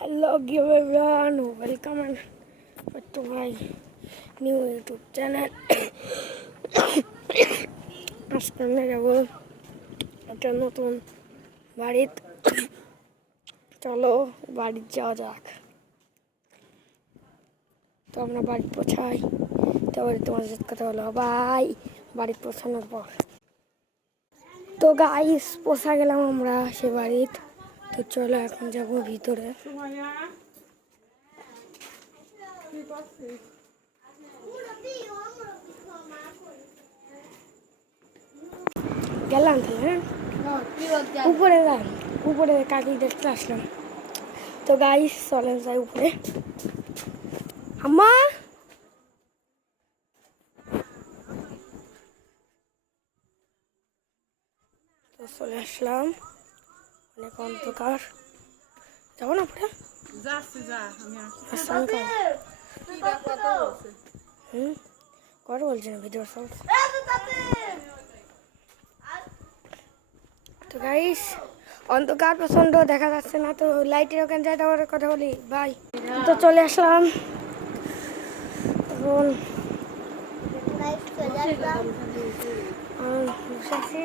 Hello everyone, welcome to my new YouTube channel. আজকে আমরা যাবো একটা নতুন বাড়িতে। চলো বাড়িতে যাওয়া যাক। তো আমরা বাড়ি পৌঁছাই, তারপরে তোমাদের সাথে কথা হলো বাই। বাড়ি পৌঁছানোর পর তো গাইস পৌঁছা গেলাম আমরা সে বাড়িতে। তো চলো এখন যাবো ভিতরে। গেলাম তাহলে উপরে যাই, উপরে কাকি দেখতে আসলাম। তো গাইস চলে যাই উপরে। আম্মা তো চলে আসলাম, অনেক অন্ধকার। যাবো না উপরে? কথা বলছি না, ভিডিও চলছে। তো গাইস অন্ধকার প্রচন্ড, দেখা যাচ্ছে না। তো লাইটের ওখানে যাই, তারপরে কথা বলি বাই। তো চলে আসলাম এখন বসে আছি।